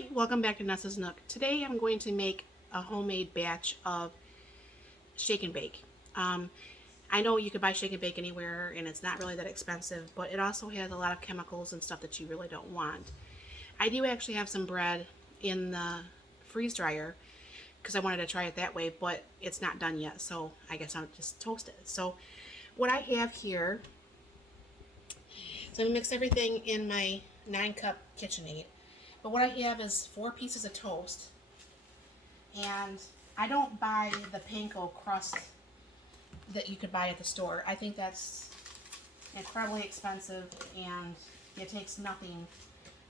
Hi, welcome back to Nessa's Nook. Today I'm going to make a homemade batch of shake and bake. Um, I know you could buy shake and bake anywhere and it's not really that expensive, but it also has a lot of chemicals and stuff that you really don't want. I do actually have some bread in the freeze dryer because I wanted to try it that way, but it's not done yet, so I guess I'll just toast it. So what I have here, so I'm gonna mix everything in my 9-cup KitchenAid. But what I have is 4 pieces of toast, and I don't buy the panko crust that you could buy at the store. I think that's incredibly expensive, and it takes nothing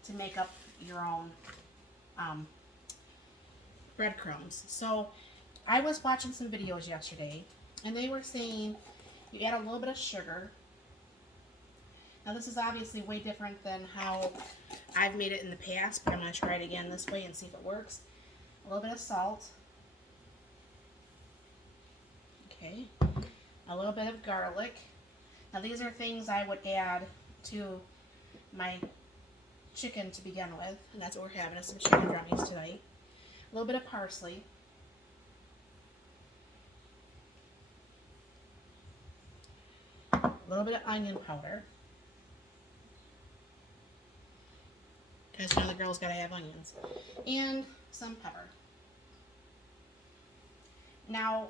to make up your own breadcrumbs. So I was watching some videos yesterday, and they were saying you add a little bit of sugar. Now this is obviously way different than how I've made it in the past, but I'm going to try it again this way and see if it works. A little bit of salt. Okay. A little bit of garlic. Now these are things I would add to my chicken to begin with, and that's what we're having, is some chicken drummies tonight. A little bit of parsley. A little bit of onion powder. Because you know the girl's got to have onions. And some pepper. Now,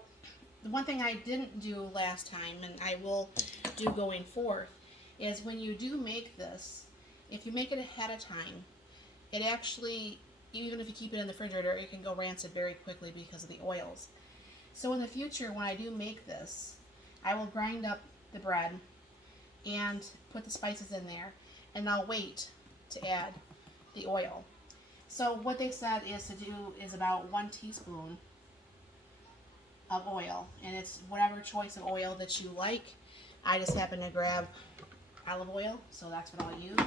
the one thing I didn't do last time, and I will do going forth, is when you do make this, if you make it ahead of time, it actually, even if you keep it in the refrigerator, it can go rancid very quickly because of the oils. So in the future, when I do make this, I will grind up the bread and put the spices in there, and I'll wait to add the oil. So what they said is to do is about 1 teaspoon of oil, and it's whatever choice of oil that you like. I just happen to grab olive oil, so that's what I'll use.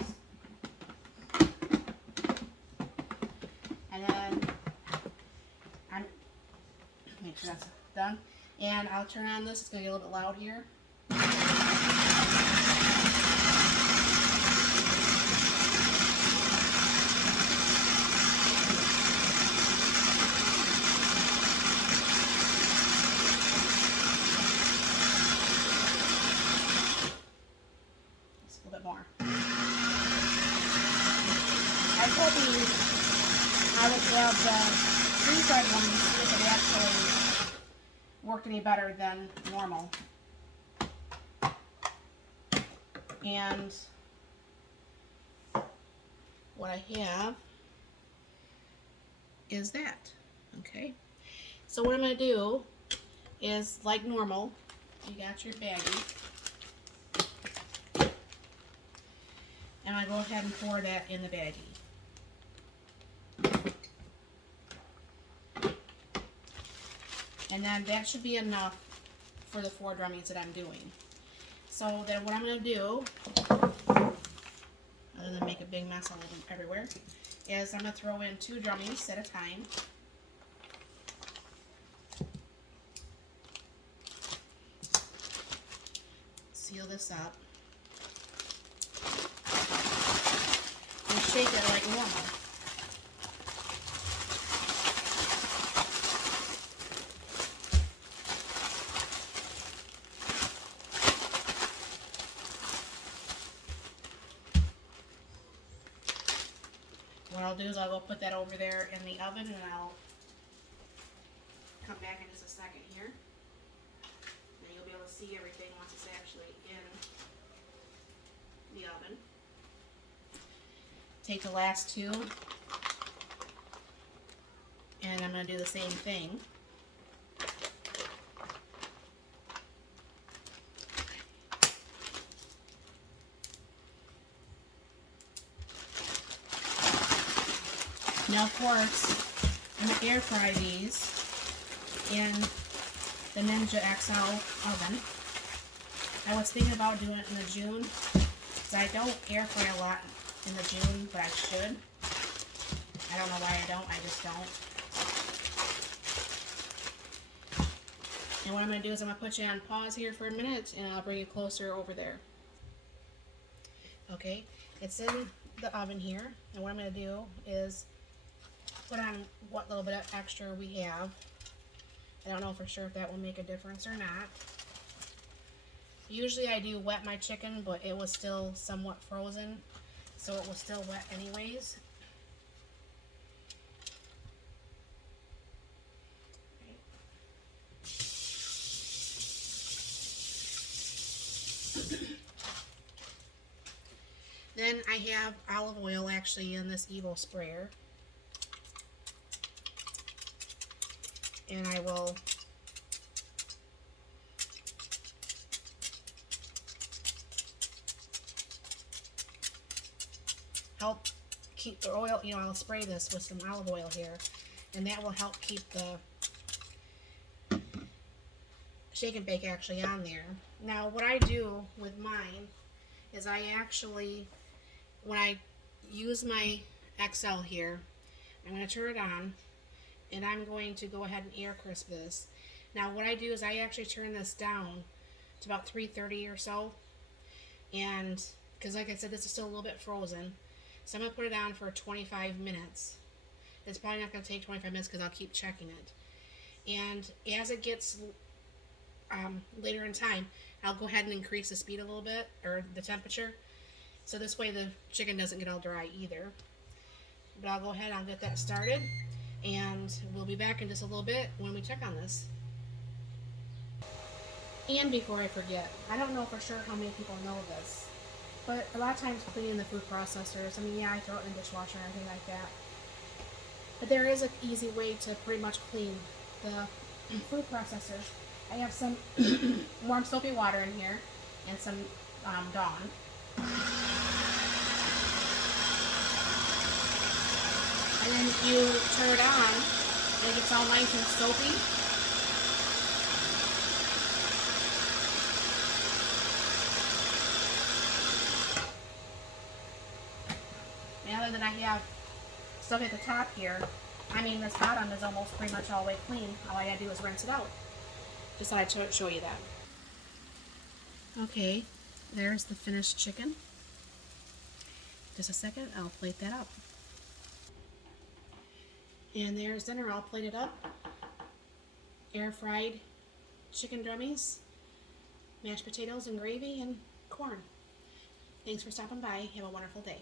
And then I'm make sure that's done, and I'll turn on this. It's gonna get a little bit loud here. More. I was hoping I would have the freeze-dried one to see if it actually worked any better than normal. And what I have is that. Okay. So what I'm going to do is, like normal, you got your baggie. And I go ahead and pour that in the baggie. And then that should be enough for the 4 drummies that I'm doing. So then what I'm going to do, other than make a big mess all everywhere, is I'm going to throw in 2 drummies at a time. Seal this up. And shake it like normal. What I'll do is I'll go put that over there in the oven, and I'll come back in just a second here. And you'll be able to see everything once it's actually in the oven. Take the last 2, and I'm going to do the same thing. Now, of course, I'm going to air fry these in the Ninja XL oven. I was thinking about doing it in the June, because I don't air fry a lot in the June, but I should. I don't know why I don't, I just don't. And what I'm going to do is I'm going to put you on pause here for a minute, and I'll bring you closer over there. Okay, it's in the oven here, and what I'm going to do is put on what little bit of extra we have. I don't know for sure if that will make a difference or not. Usually I do wet my chicken, but it was still somewhat frozen, so it was still wet anyways. Then I have olive oil actually in this Evo sprayer. And I will help keep the oil, I'll spray this with some olive oil here, and that will help keep the shake and bake actually on there. Now what I do with mine is I actually, when I use my XL here, I'm going to turn it on, and I'm going to go ahead and air crisp this. Now what I do is I actually turn this down to about 330 or so, and because like I said, this is still a little bit frozen, so I'm going to put it on for 25 minutes. It's probably not going to take 25 minutes because I'll keep checking it. And as it gets later in time, I'll go ahead and increase the speed a little bit, or the temperature, so this way the chicken doesn't get all dry either. But I'll go ahead and I'll get that started, and we'll be back in just a little bit when we check on this. And before I forget, I don't know for sure how many people know this, but a lot of times cleaning the food processors, yeah, I throw it in the dishwasher and everything like that, but there is an easy way to pretty much clean the food processor. I have some warm soapy water in here and some Dawn. And then you turn it on, and it gets all nice and soapy. Now that I have stuff at the top here, this bottom is almost pretty much all the way clean. All I gotta do is rinse it out. Just thought I'd show you that. Okay, there's the finished chicken. Just a second, I'll plate that up. And there's dinner all plated up. Air fried chicken drummies, mashed potatoes and gravy, and corn. Thanks for stopping by. Have a wonderful day.